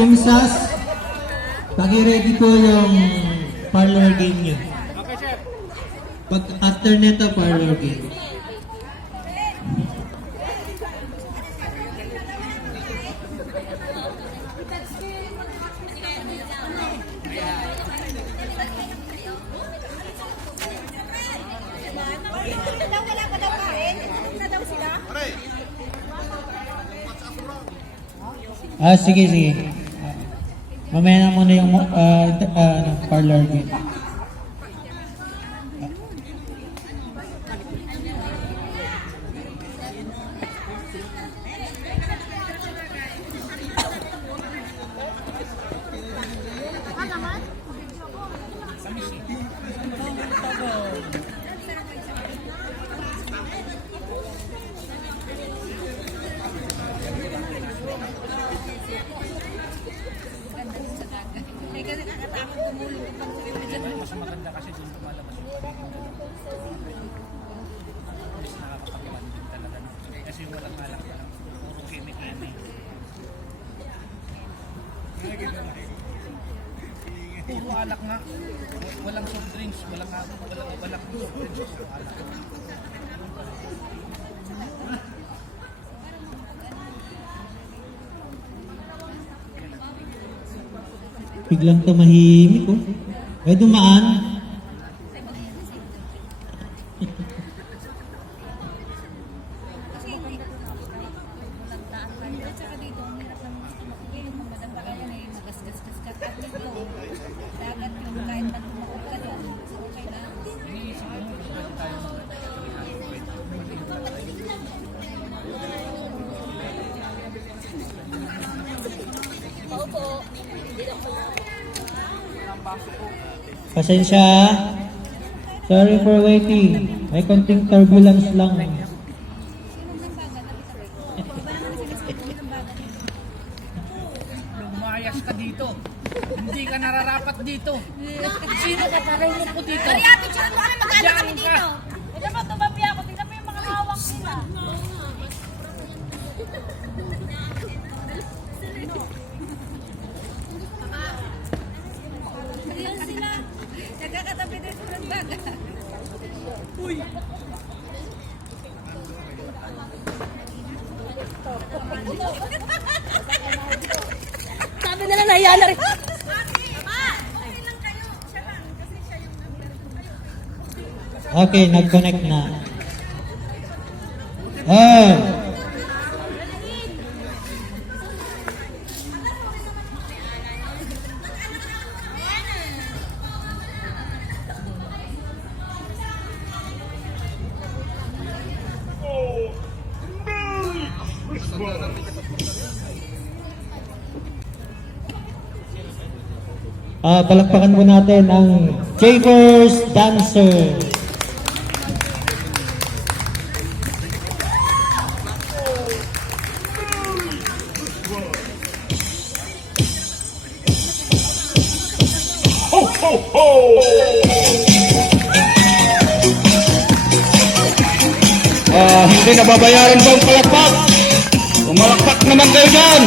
King Sas, paki-ready po yung parlor game nyo. Pag after nito, parlor game. Sige, sige. Mamaya na muna yung parlor game. Mas maganda kasi doon lumalabas yung pagiging mas nakakapagpawan din talaga. Kasi yung walang alak pa lang, puro keme-keme. Puro alak nga. Walang soft drinks, walang soft drinks, alak. Biglang tumahimik, oh. Ay, dumaan. Pasensya. Sorry for waiting. May konting turbulence lang. Lumayas ka dito. Hindi ka nararapat dito. Sino ka para umupo dito? Kaya picture mo kami magkano kami dito. Ito pa tumabi ako. Tingnan mo yung mga hawak nila. Ayan sila. Nagkakatabi din sa ng baga. Uy! Sabi nila nahiya na rin. Okay, nag-connect na. Oh. Palakpakan po natin ang Javers Dancer. Ho, ho, ho! Hindi nababayaran ba ang palakpak? Pumalakpak naman kayo dyan!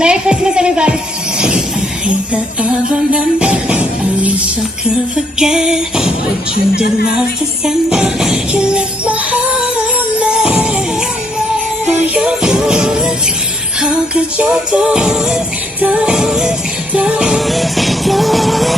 Merry Christmas, everybody. I hate that I remember. I wish I could forget what you did last December. You left my heart a mess. Will you do it? How could you do it? Do it, do it, do it?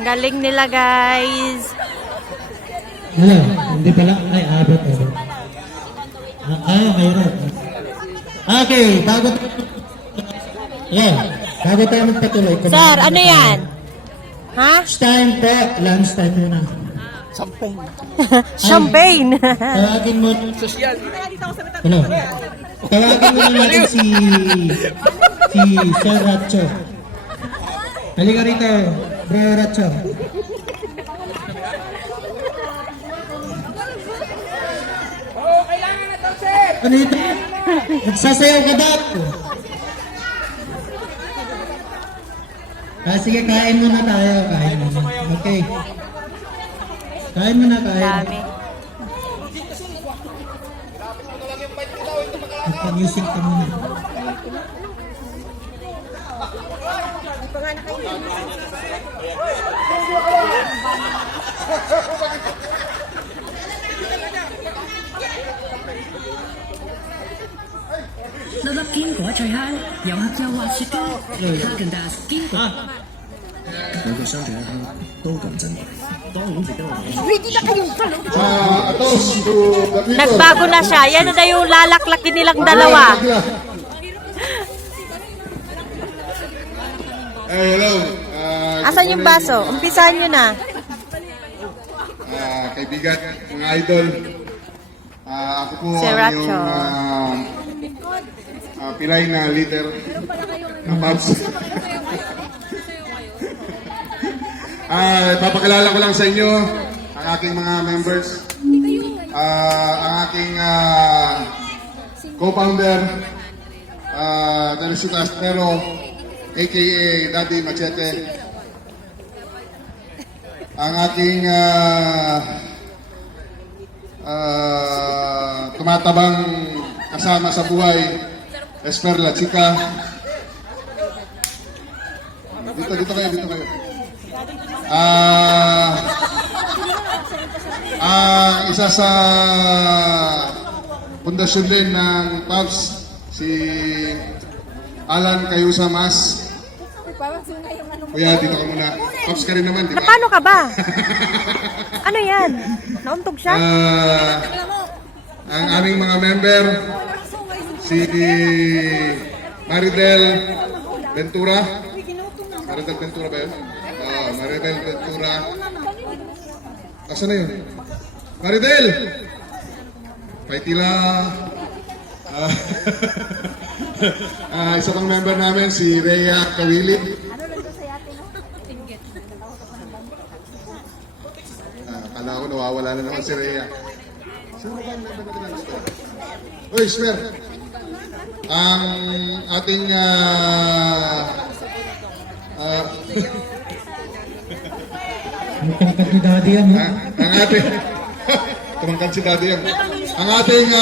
Galing nila, guys. Wala, hindi pala. Ay, abot. Mayroon. Okay, bago tayo magpatuloy. Sir, ano yan? Ha? Lunch time po. Lunch time muna. Champagne. Tawagin mo. Social. Ano? Tawagin mo natin si Sir Racho. Halika rito, Bro Racho. Oh, kailangan na to, sir. Ano ito? Nagsasayaw ka daw. Sige, kain muna tayo. Kain muna. Okay. Kain muna, kain. Dami. Music ka muna.粒粒堅果最香，又合又滑雪糕，哈根達斯堅果。每個相聚一刻都咁珍貴，當然值得我哋。 Atos to the people. Nagbago na siya. Yan na yung lalaklakin nilang dalawa. Hello. Asan yung baso? Umpisahan nyo na. Kaibigan, mga idol. Ako po Si ang Racho. yung pilay na leader ng Pabs. Papakilala ko lang sa inyo ang aking mga members. Ang aking co-founder, Teresita Astero, aka Daddy Machete. Ang aking tumatabang kasama sa buhay, Esper La Chica. Dito kayo. Isa sa pundasyon din ng Pabs, si Alan Cayusa Mas. Kuya, dito ka muna. Pabs ka rin naman, di ba? Paano ka ba? Ano yan? Nauntog siya? Ang aming mga member, si Maribel Ventura. Maribel Ventura ba yun? Maribel Ventura. Asa na yun? Maribel! Paitila. Isa pang member namin, si Rhea Kawilip. Akala ko nawawala na naman si Rhea. Sino ba ang member natin ang gusto? Uy, Swer! Ang ating Mukhang kandidati yan, ha? ang ating tumangkad si Daddy yan. Ang ating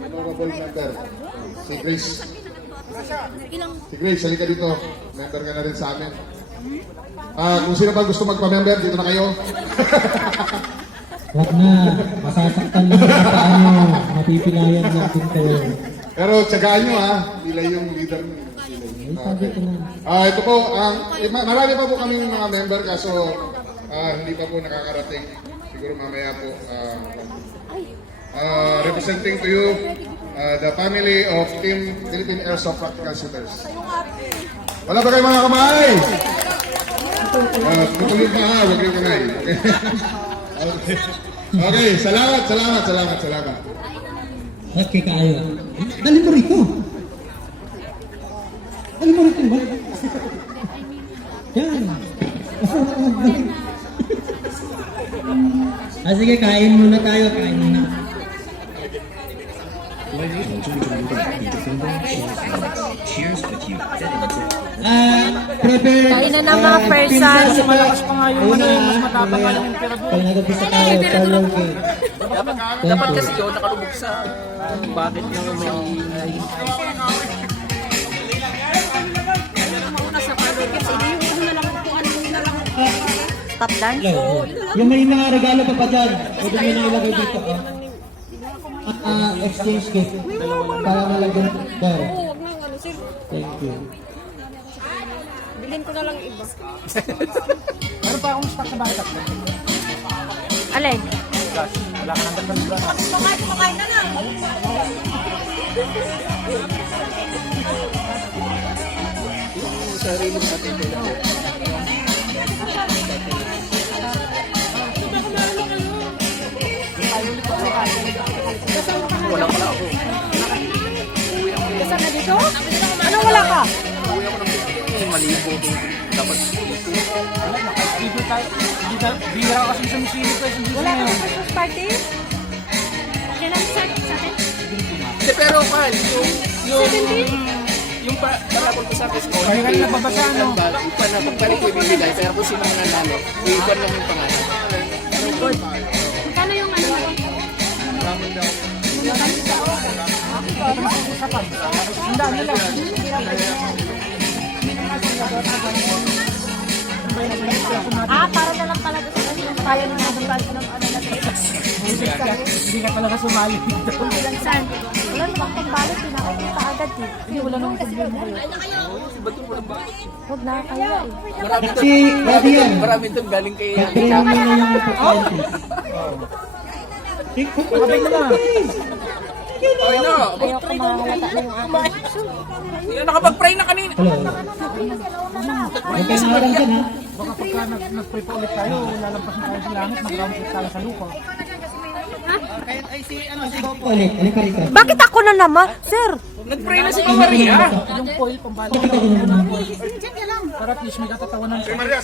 honorable member, si Grace. Si Grace, halika dito. Member ka na rin sa amin. Kung sino ba gusto magpa-member, dito na kayo. Wag na. Masasaktan na sa paano. Mapipilayan ng pinto. Pero tsagaan nyo ha, nila yung leader nyo. Ay, sabi ko na. Ito po, marami pa po kaming mga member kaso hindi pa po nakakarating. Siguro mamaya po. Representing to you, the family of Team Philippine Airsoft Practical Shooters. Wala ba kayo mga kamay? Matulog na ha, huwag yung kamay. Okay, salamat. Okay, kaayo. Dali mo rito. Ba? Yan. Sige, kain muna tayo. Cheers with you. Prepare. Kain na ng mga persons. Malakas pa nga yung mas matapang nga yung emperador. Pag nagpisa tayo, follow kay. Dapat kasi yun, nakalubog sa bakit yung may... Top dance? Yung may mga regalo pa dyan, pwede nyo na ilagay dito. Exchange gift. Para malagyan. There. Thank you. ko na lang iba. Meron pa akong stock na backup. Alin? Wala ka nang dagdag na. Kasama na dito? Anong wala ka? Dito tayo. Bihira kasi sa musili ko. Wala ka sa Christmas party? Kailan sa atin? Pero Carl, yung parapol ko sa akin ko, Kaya ka nagbabasa, no? pagbalik ko ibibigay, pero kung sino ang nanalo, iikon lang yung pangalan. Magkano yung ano mo? Handa nila. Para na lang talaga sa kanya. Tayo na naman tayo ng ano na Hindi ka talaga sumali dito. Saan? Wala namang pambalik. Pinakakita agad eh. Hindi, wala namang problema. Huwag na kaya eh. Si Daddy yan. Marami doon galing kay Pag-pray mo na yung pagkain. Makabay mo na. Okay na. Ayaw ko makahalata na yung akin. Yan, nakapag-pray na kanina. Hello. Huwag kayo nakarang dyan ha. Baka pagka nag-pray pa ulit tayo, lalampasin tayo sa langit, mag-round trip tayo sa lupa. Ulit, halika rito. Bakit ako na naman? Sir! Nag-pray na si Maria. Yung foil, pambalik. Para at least may katatawanan. Si Maria.